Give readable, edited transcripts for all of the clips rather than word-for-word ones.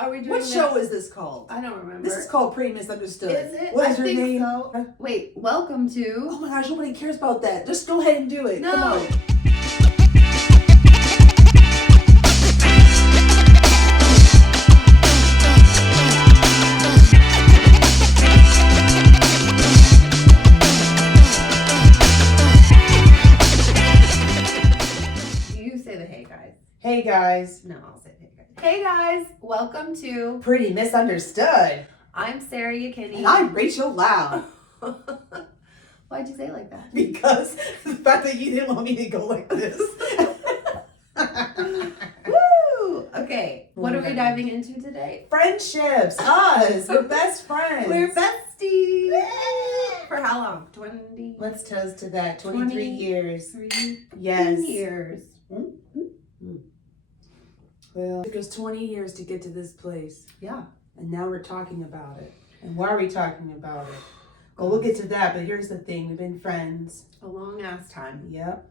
Are we doing What show is this called? I don't remember. This is called Pretty Misunderstood. Is it? What is I your think name? so. Wait, welcome to... Oh my gosh, nobody cares about that. Just go ahead and do it. No. Come on. You say the hey guys. Hey guys. No, I'll say hey guys. Hey guys, welcome to... Pretty Misunderstood. I'm Sarah Yakinney. And I'm Rachel Lau. Why'd you say it like that? Because the fact that you didn't want me to go like this. Woo! Okay, what are we diving into today? Friendships. Us. We're best friends. We're besties. For how long? 20? Let's toast to that. 23 years. 3 Yes. years. Well, it took us 20 years to get to this place. Yeah. And now we're talking about it. And why are we talking about it? Well, we'll get to that, but here's the thing. We've been friends. A long ass time. Yep.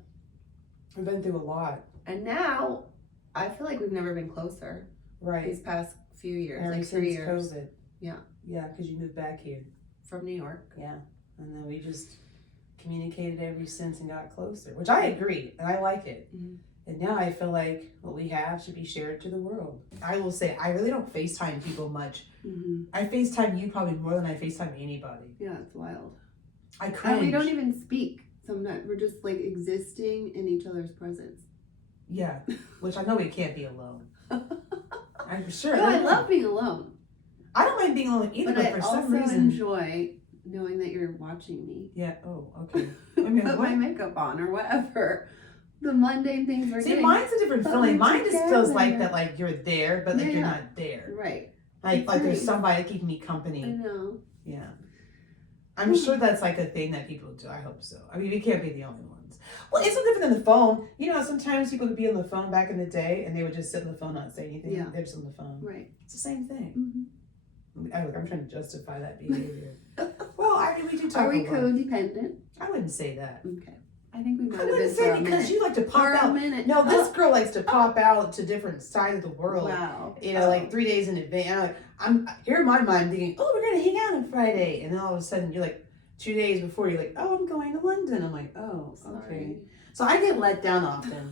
We've been through a lot. And now, I feel like we've never been closer. Right. These past few years. Ever like since 3 years. COVID. Yeah. Yeah, because you moved back here. From New York. Yeah. And then we just communicated ever since and got closer, which I agree. And I like it. Mm-hmm. And now I feel like what we have should be shared to the world. I will say, I really don't FaceTime people much. Mm-hmm. I FaceTime you probably more than I FaceTime anybody. Yeah, it's wild. I cringe. And we don't even speak sometimes. We're just like existing in each other's presence. Yeah, which I know we can't be alone. I'm sure. No, I love being alone. I don't mind being alone either, but for some reason. Enjoy knowing that you're watching me. Yeah, oh, okay. I mean, Put my makeup on or whatever. The mundane things we're See, doing. mine's a different But feeling. we're Mine just feels like together. that, like you're there, but like Yeah, you're yeah. not there. Right. Like It's there's nice. somebody keeping me I company. know. Yeah. I'm sure that's like a thing that people do. I hope so. I mean, we can't be the only ones. Well, it's no different than the phone. You know, sometimes people would be on the phone back in the day and they would just sit on the phone, not say anything. Yeah. They're just on the phone. Right. It's the same thing. Mm-hmm. I'm trying to justify that behavior. Well, I mean, we do talk Are we a lot. codependent? I wouldn't say that. Okay. I think we might I have been wouldn't for say a because minute. you like to For pop a out. minute. No, this girl likes to pop out to different sides of the world. Wow. You know, like 3 days in advance. I'm here in my mind thinking, oh, we're gonna hang out on Friday, and then all of a sudden you're like 2 days before you're like, oh, I'm going to London. I'm like, oh, okay. Sorry. So I get let down often.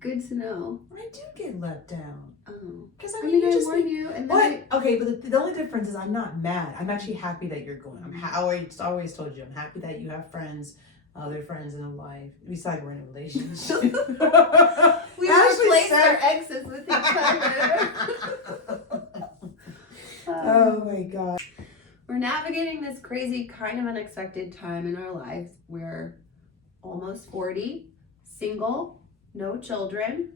Good to know. I do get let down Oh. because I I mean, mean, you I just. warn you, and then But okay, but the only difference is I'm not mad. I'm actually happy that you're going. I always told you I'm happy that you have friends, other friends in a life. Besides, we're in a relationship. we Ashley replaced said- our exes with each other. Oh my god. We're navigating this crazy, kind of unexpected time in our lives. We're almost 40, single, no children,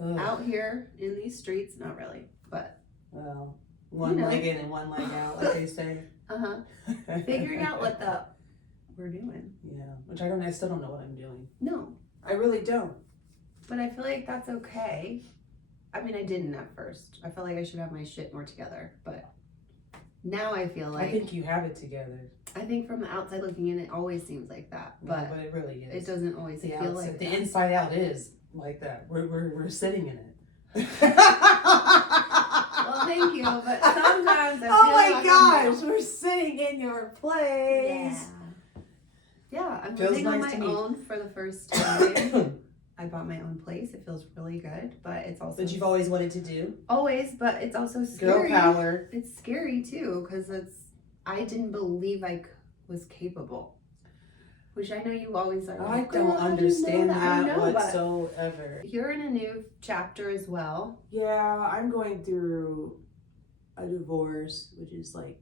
Ugh. out here in these streets. Not really, but Well, one leg in and one leg out, like they say. figuring out what we're doing. Yeah, which I still don't know what I'm doing. No, I really don't. but I feel like that's okay. I mean, I didn't at first. I felt like I should have my shit more together, but now I feel like I think you have it together. I think from the outside looking in, it always seems like that, but But it really is. it doesn't always The feel outside, like the that. inside out is like that. We're sitting in it. Well, thank you, but sometimes I Oh feel my like gosh, we're sitting in your place. Yeah, I'm Feels living on nice my to me. own for the first time. I bought my own place. It feels really good, but it's also But you've always wanted to do. always, but it's also Girl scary. power. It's scary too because I didn't believe I was capable. Which I know you always are. I like, don't "Girl, how do you know understand I that know, but whatsoever. You're in a new chapter as well. Yeah, I'm going through a divorce, which is like,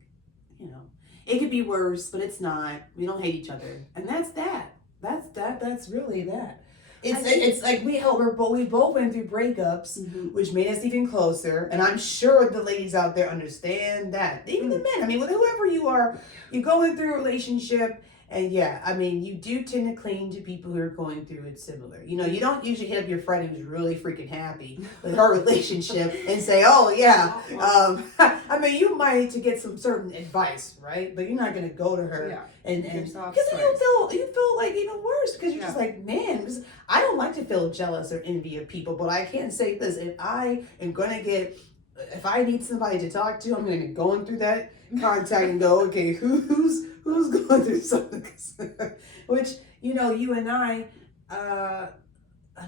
you know, it could be worse, but it's not. We don't hate each other, and that's that. That's really that. It's like we both went through breakups, which made us even closer, and I'm sure the ladies out there understand that. Even the men. I mean, with whoever you are, you're going through a relationship. And yeah, I mean, you do tend to cling to people who are going through it similar. You know, you don't usually hit up your friend who's really freaking happy with her relationship and say, oh yeah, I mean, you might to get some certain advice, right? But you're not going to go to her and because then you feel like even worse because you're just like, man, I don't like to feel jealous or envy of people, but I can say this: if I am going to get if I need somebody to talk to, I'm gonna go through that contact and go, okay, who's going through something? Which, you know, you and I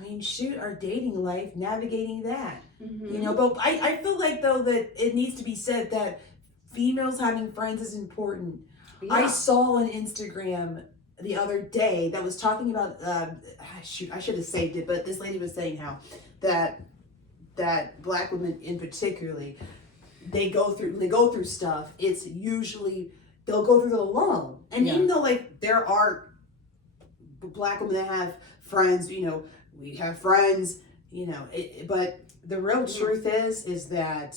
mean, shoot, our dating life, navigating that, you know. But I feel like though that it needs to be said that females having friends is important. Yeah. I saw on Instagram the other day that was talking about shoot, I should have saved it, but this lady was saying how that Black women in particularly, they go through stuff. It's usually they'll go through it alone, and even though like there are Black women that have friends, you know, we have friends, you know, but the real truth is that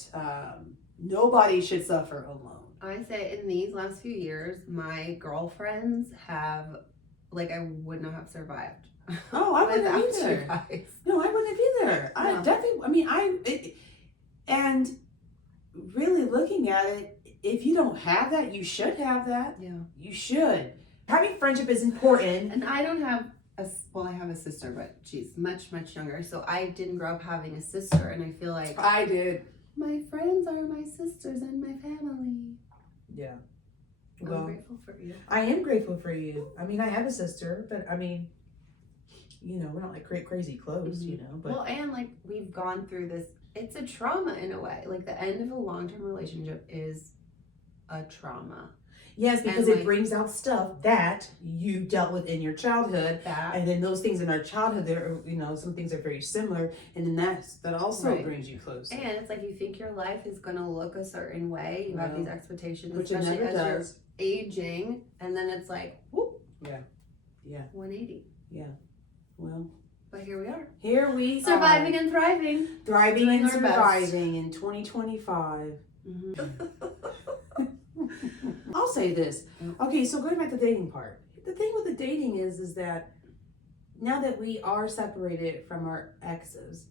nobody should suffer alone. I say in these last few years, my girlfriends have, like, I would not have survived. Oh, I wouldn't without either. you guys. No, I wouldn't either. I No. definitely, I mean, and really looking at it, if you don't have that, you should have that. Yeah. You should. Having friendship is important. And I don't have I have a sister, but she's much, much younger. So I didn't grow up having a sister, and I feel like I did. my friends are my sisters and my family. Yeah. I'm Well, grateful for you. I am grateful for you. I mean, I have a sister, but I mean, you know, we're not like crazy close, you know. But well, and like we've gone through this. It's a trauma in a way. Like the end of a long-term relationship is a trauma. yes, because and, it brings out stuff that you dealt with in your childhood, That and then those things in our childhood, there, you know, some things are very similar, and then that also Right. brings you close. and it's like you think your life is gonna look a certain way. You have Well, these expectations, which it especially never as does. you're aging, and then it's like whoop. Yeah. 180. Well, But here we are. here we Surviving are. and thriving. Thriving Doing and our best. surviving in 2025. I'll say this. Okay, so going back to the dating part. The thing with the dating is that now that we are separated from our exes,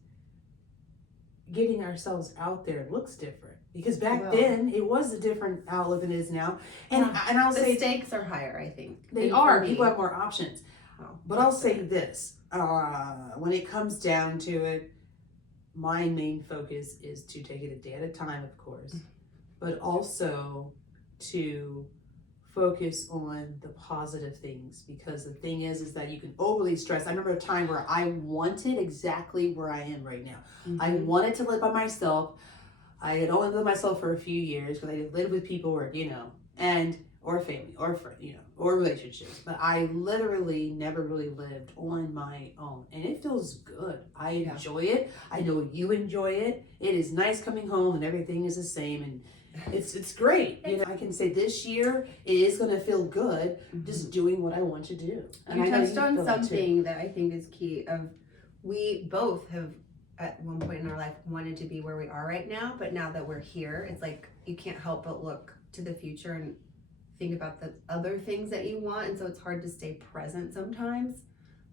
getting ourselves out there looks different. Because back Well. then it was a different outlook than it is now. And and I'll The say stakes are higher, I think. they And for are. me- People have more options. Oh, But I'll say this. When it comes down to it, my main focus is to take it a day at a time, of course, but also to focus on the positive things, because the thing is that you can overly stress. I remember a time where I wanted exactly where I am right now. I wanted to live by myself. I had only lived by myself for a few years because I had lived with people where, you know, or family or friend, you know, or relationships. But I literally never really lived on my own, and it feels good. I enjoy it. I know you enjoy it. It is nice coming home and everything is the same, and it's great. You know, I can say this year it is going to feel good just doing what I want to do. And I you know touched on feel that too. something that I think is key. Of we both have at one point in our life wanted to be where we are right now, but now that we're here, it's like you can't help but look to the future and think about the other things that you want, and so it's hard to stay present sometimes.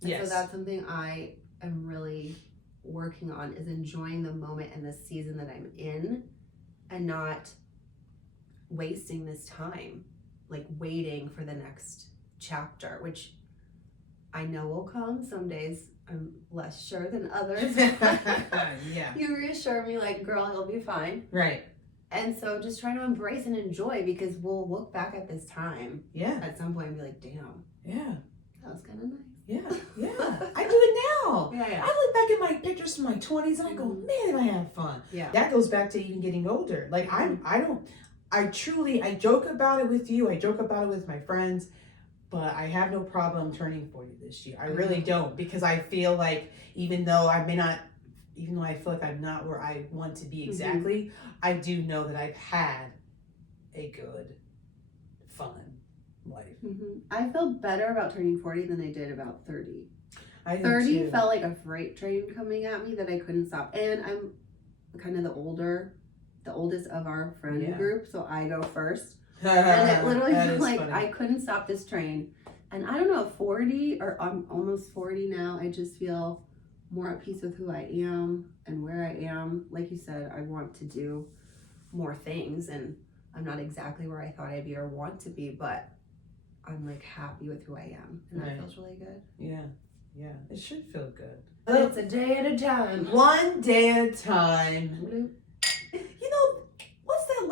And Yes. so that's something I am really working on, is enjoying the moment and the season that I'm in, and not wasting this time like waiting for the next chapter, which I know will come. Some days I'm less sure than others. Yeah. You reassure me like, girl, it'll be fine. Right. And so just trying to embrace and enjoy, because we'll look back at this time Yeah. at some point and be like, damn, Yeah. that was kind of nice. Yeah. I do it now. Yeah. I look back at my pictures from my 20s and I go, man, did I have fun. Yeah. That goes back to even getting older. Like I joke about it with you. I joke about it with my friends, but I have no problem turning 40 this year. I really don't, because I feel like even though I feel like I'm not where I want to be exactly, I do know that I've had a good, fun life. I feel better about turning 40 than I did about 30. I do 30 too. felt like a freight train coming at me that I couldn't stop. And I'm kind of the oldest of our friend group, so I go first. And it literally felt like funny. I couldn't stop this train. And I don't know, 40, or I'm almost 40 now, I just feel more at peace with who I am and where I am. Like you said, I want to do more things, and I'm not exactly where I thought I'd be or want to be, but I'm like happy with who I am, and that feels really good. Yeah, it should feel good. But it's a day at a time. One day at a time. Bloop.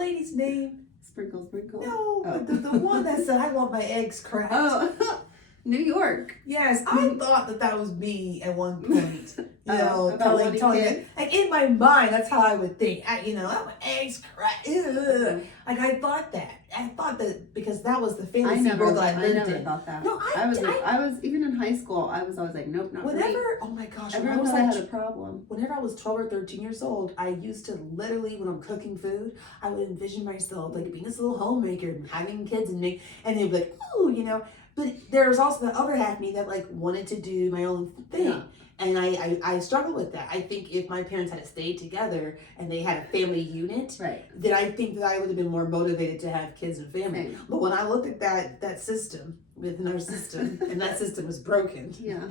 lady's name? Sprinkle, sprinkle. No, Oh. the one that said, I want my eggs cracked. Oh, New York. Yes, I thought that was me at one point. You know, about telling kids? it. Like in my mind, that's how I would think. I want my eggs cracked. Like I thought that. I thought that because that was the fantasy world that I lived never in. thought that. No, I was even in high school. I was always like, nope, not for me. Oh my gosh, Everyone thought I had a problem. Whenever I was 12 or 13 years old, I used to literally, when I'm cooking food, I would envision myself like being this little homemaker and having kids and they'd be like, oh, you know. But there was also the other half of me that like wanted to do my own thing. Yeah. And I struggle with that. I think if my parents had stayed together and they had a family unit, right, then I think that I would have been more motivated to have kids and family. Right. But when I looked at that system within our system, and that system was broken. Yeah.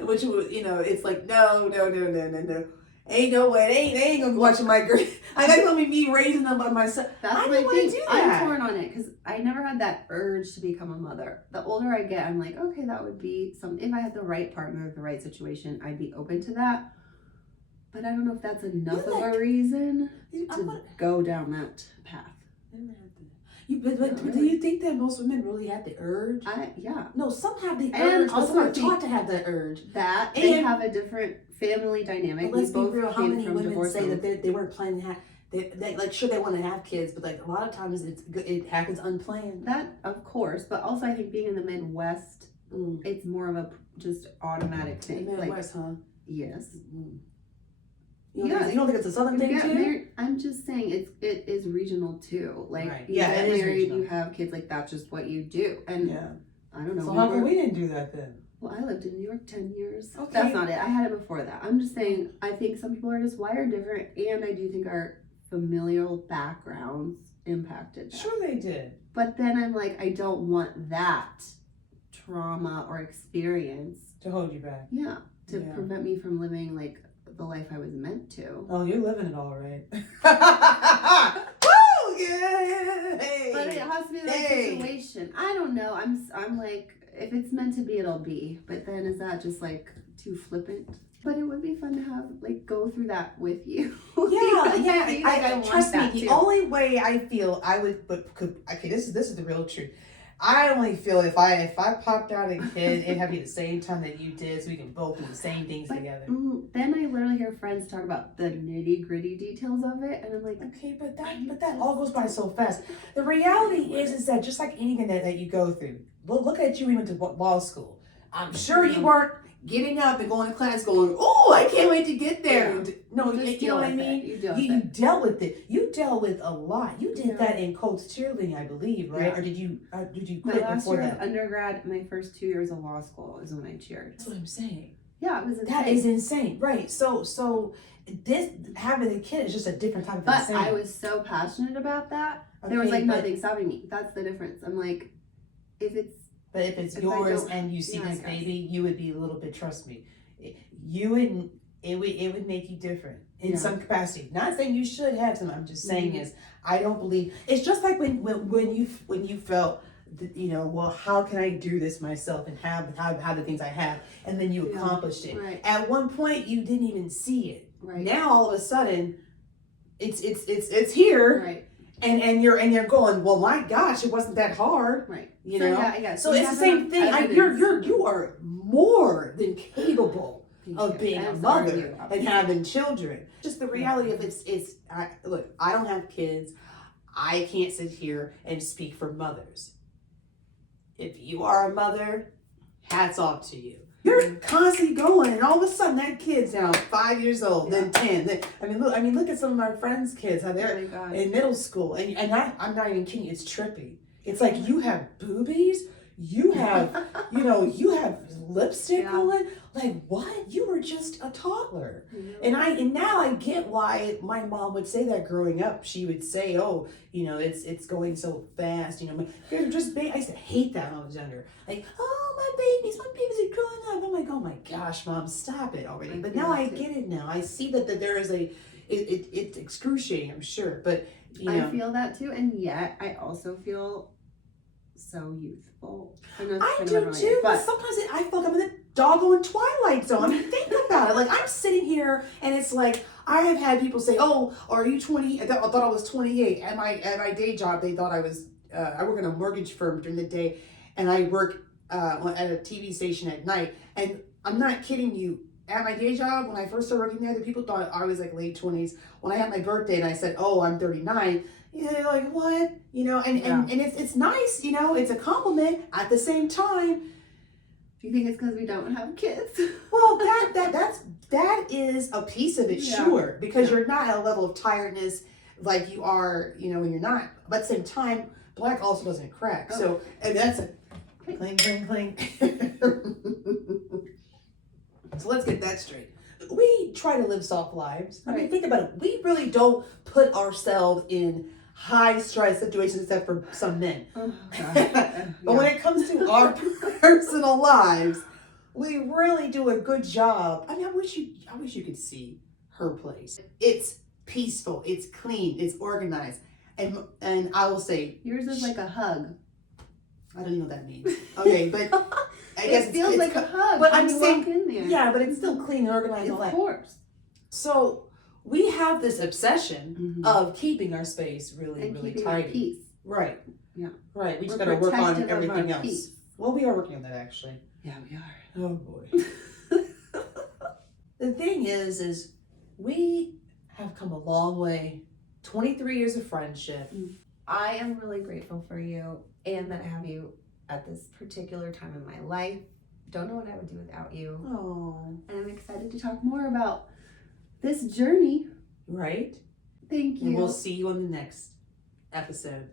Which, you know, it's like, no. Ain't no way. They ain't gonna be watching my girl. I gotta be me raising them by myself. That's my thing. I'm torn on it because I never had that urge to become a mother. The older I get, I'm like, okay, that would be something. If I had the right partner, the right situation, I'd be open to that. But I don't know if that's enough of a reason to go down that path. But do you think that most women really have the urge? Yeah. No, some have the urge, but some are taught to have the urge. That they have a different family dynamic. Let's be real. How many women say that they weren't planning to have? They like sure they want to have kids, but like a lot of times it happens unplanned. That of course, but also I think being in the Midwest, it's more of a just automatic thing. The Midwest, huh? Yes. You don't think it's a southern thing too? I'm just saying it is regional too. Like right. You get married, you have kids, like that's just what you do. And I don't know. So how come we didn't do that then? Well, I lived in New York 10 years. Okay. That's not it. I had it before that. I'm just saying I think some people are just wired different, and I do think our familial backgrounds impacted that. Sure they did. But then I'm like, I don't want that trauma or experience to hold you back. Yeah. To prevent me from living like the life I was meant to. Oh, you're living it all right. Woo! Yeah. Hey. But it has to be the situation. I don't know. I'm like, if it's meant to be, it'll be. But then is that just like too flippant? But it would be fun to have like go through that with you. I trust me. The only way I feel I would, this is the real truth. I only feel if I popped out a kid, it'd have to be the same time that you did, so we can both do the same things together. Then I literally hear friends talk about the nitty gritty details of it, and I'm like, okay, but that all goes by so fast. The reality is that just like anything that you go through, look at you. We went to law school. I'm sure you weren't getting up and going to class going, oh, I can't wait to get there. Yeah. No, you know what I mean? You dealt with it. You dealt with a lot. You did that in Colts cheerleading, I believe, right? Yeah. Or did you quit my last before year that? Of undergrad, my first 2 years of law school is when I cheered. That's what I'm saying. Yeah, it was insane. That is insane, right? So this having a kid is just a different type of But insane. I was so passionate about that. There was like nothing stopping me. That's the difference. I'm like, if it's yours and you see this baby, you would be a little bit, trust me, it would make you different in some capacity. Not saying you should have some, I'm just saying is, I don't believe, it's just like when you felt, well, how can I do this myself and have the things I have, and then you accomplished it. Right. At one point, you didn't even see it. Right. Now, all of a sudden, it's here. Right. And you're going, well, my gosh, it wasn't that hard. Right. You know? Yeah, so it's the same thing. You are more than capable of being a mother and having children. Just the reality of look, I don't have kids. I can't sit here and speak for mothers. If you are a mother, hats off to you. You're constantly going, and all of a sudden that kid's now 5 years old, then 10. Look at some of my friends' kids, how they're in middle school, and I'm not even kidding. It's trippy. It's like you have boobies, you have, you have lipstick on. Like what? You were just a toddler. And now I get why my mom would say that growing up. She would say, "Oh, it's going so fast." They're just I used to hate that when I was younger. Like, "Oh, my babies are growing up." I'm like, "Oh my gosh, Mom, stop it already." But now I get it. Now I see that there is it's excruciating. I'm sure, but I feel that too, and yet I also feel so youthful. I do too, but sometimes I feel like I'm in the doggone Twilight Zone. I mean, think about it. Like, I'm sitting here and it's like, I have had people say, "Oh, are you 20?" I thought I was 28. At my day job, they thought I was. I work in a mortgage firm during the day, and I work at a TV station at night. And I'm not kidding you. At my day job, when I first started working there, the people thought I was like late 20s. When I had my birthday and I said, "Oh, I'm 39," yeah, they're like, "What?" You know, and it's nice. You know, it's a compliment. At the same time, Do you think it's because we don't have kids? well, that is a piece of it, sure, because you're not at a level of tiredness like you are, you know, when you're not. But at the same time, black also doesn't crack. Oh. So, and that's a cling, cling, cling. So let's get that straight. We try to live soft lives. I mean, think about it. We really don't put ourselves in high stress situations except for some men. Oh, But when it comes to our personal lives, we really do a good job. I mean, I wish you could see her place. It's peaceful, it's clean, it's organized. And I will say yours is like a hug. I don't know what that means. Okay, but I guess it feels it's like a hug. but when I'm you saying, walk in there. yeah, but it's still clean and organized and all Of that. course. So we have this obsession of keeping our space really, And really keeping our tidy. peace. Right. Yeah. Right. We just We're got to work on protective of everything our else. peace. Well, we are working on that actually. Yeah, we are. Oh boy. The thing is we have come a long way. 23 years of friendship. I am really grateful for you and that I have you at this particular time in my life. Don't know what I would do without you. Oh. And I'm excited to talk more about this journey. Right? Thank you. And we'll see you on the next episode.